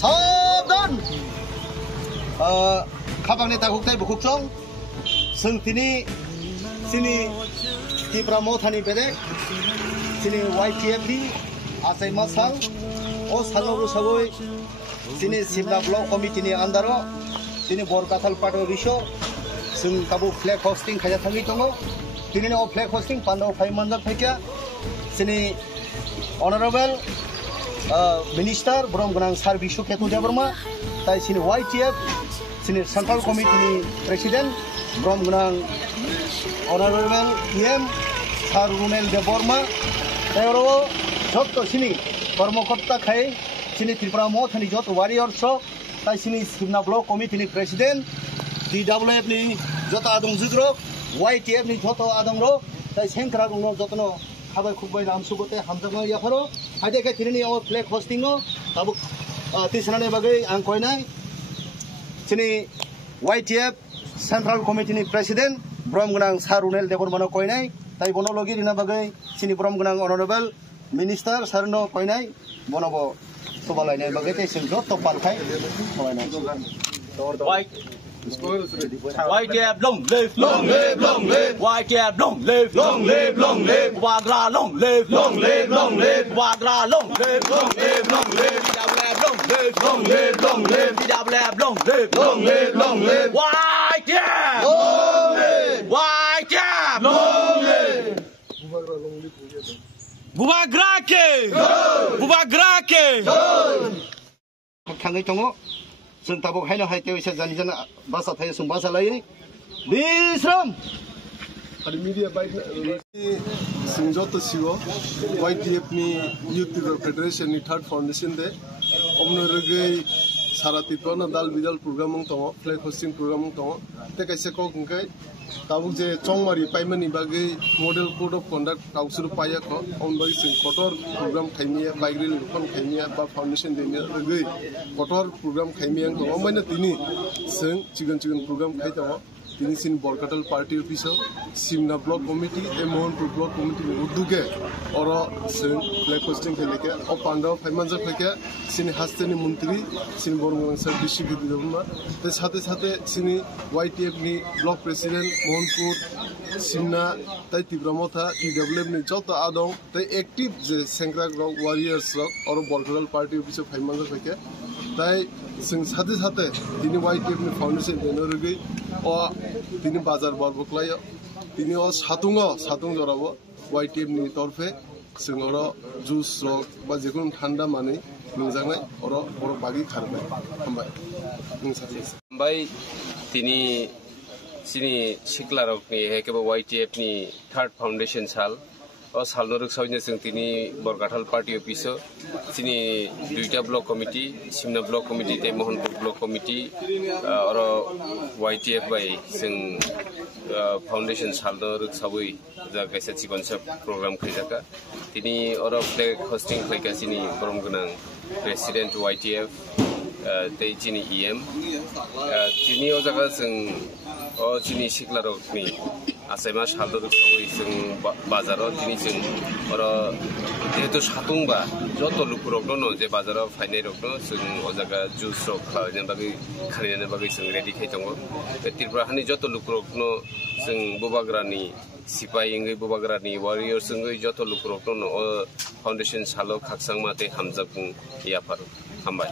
साबधान खाबांनि तागुकथाय बुकुकसं जों दिनै जोंनि त्रिपुरा मथानि बेरेक जोंनि YTF नि आसाइमा सां अ सानौरु साबै जोंनि सिमला ब्लक कमिटिनि आन्दाराव जोंनि बरकाटाल पार्टी बिसो जों काबु फ्लेग हस्टिं खायजा थाङै दङ दिनैनि फ्लेग हस्टिं पान्डाव फाइमानजा फैखिया जोंनि अनारेबल मिनिस्टार ब्रह्म गोनां सार बिशु केतु देबरमा ताइ जोंनि YTF जोंनि सेन्ट्रेल कमिटिनि प्रेसिडेन्ट ब्रह्म गोनां अनारेबल EM सार रुमेल देबरमा ताइरो जत्त जोंनि कर्मकर्ता खाय जोंनि त्रिपुरा मथानि जत्त वारियर्स ताइ जोंनि सिमला ब्लक कमिटिनि प्रेसिडेन्ट DWF नि जत्त आदं जुग्रो YTF नि जत्त आदंरो ताइ सेंक्रा दङ जत्तनो खाबाय खुबाय रामसुगते हामजामा याफारो हायदेखे दिनैनि फ्लेग हस्टिंआव ताबुक तिसनानि बागै आं कयनाय जोंनि YTF सेन्ट्रेल कमिटिनि प्रेसिडेन्ट ब्रह्म गोनां सार रुनेल देबरमानो कयनाय ताइ बनलगि दिना बागै जोंनि ब्रह्म गोनां अनारेबल मिनिस्टार सारनो कयनाय बनबो सबालायनाय बागै जों जत्त पालखाय कयनाय YTF long live, long live, long live. YTF long live, long live, long live. Wagra long live, long live, long live. Wagra long live, long live, long live. DWF long live, long live, long live. DWF long live, long live, long live. YTF long live, YTF long live. Bubagrake, Bubagrake. थाङै दङ जों Tabuk हायनो हायतेव इसे जानि जाना बासा थायो जों बासा लायो बिश्राम आरो मीडिया बाइक सिंजत सिओ YTF नि यूथ फेडरेशन नि थर्ड फाउंडेशन दे अमनो रगै सारा तितवाना दाल बिदाल प्रोग्राम दङ फ्लैग होस्टिंग प्रोग्राम दङ ते कैसे को गंगै ताबुक जे चंगमारि पाइमनि बागै model code of conduct council पायाखो अन बागै सिं कटर प्रोग्राम खाइमिया बाइग्रि लुखन खाइमिया बा फाउंडेशन देनि रगै कटर प्रोग्राम खाइमिया दङ मैना दिनि जों चिगन प्रोग्राम खाइ दङ दिनि सिन बरकाटाल पार्टी ऑफिसआव सिमना ब्लॉक कमिटी ए मोहनपुर ब्लॉक कमिटी उद्दुगे और जों फ्लैग होस्टिंग खेलेके अ पांडाव फाइमानजा फैके सिन हास्तेनि मंत्री सिन बरमगन सर डिस्ट्रिक्ट दिदमा ते साथे साथे सिनि YTF नि ब्लॉक प्रेसिडेंट मोहनपुर सिमना ताइ तिब्रामथा DWF नि जत आदं ताइ एक्टिव जे सेंग्रा ग्राउंड वारियर्स और बरकाटाल पार्टी ऑफिसआव फाइमानजा फैके ताइ जों साथे साथे दिनि YTF नि फाउंडेशन देनो रगै अ दिनि बाजार बरबक्लायो दिनि अ सातुं जराबो YTF नि तरफे जोंर जुस रक बा जेकुन ठंडा माने नुजानाय और बर बागि खारबाय हामबाय हामबाय दिनि सिनि सिक्लारकनि हेकेबो YTF नि थर्ड फाउंडेशन साल अ सालनो रखसावनो जों दिनि बरकाटाल पार्टी ऑफिसआव सिनि दुइटा ब्लॉक कमिटी सिमना ब्लॉक कमिटी ते मोहनपुर ब्लॉक कमिटी और YTF बाय जों फाउंडेशन सालनो रखसावै जा कैसे चिकनसा प्रोग्राम खैजाका दिनि और फ्लैग होस्टिंग खैका सिनि ब्रह्म गोनां प्रेसिडेंट YTF ते चिनि EM चिनि ओ जागा जों अ चिनि सिक्लारकनि आसाइमा सालनो रखसावै जों बाजाराव दिनि जों और जेहेतु सातुंबा जत लुकुरक दङ जे बाजाराव फाइनाय रक जों ओ जागा जुस रक खालायनो बागै खालायनो बागै जों रेडि खाय दङ बे त्रिपुरानि जत लुकुरक जों बुबाग्रानि सिपाहिंगै बुबाग्रानि वारियर्संगै जत लुकुरक दङ फाउंडेशन सालो खाकसां माते हामजाकुं याफार हामबाय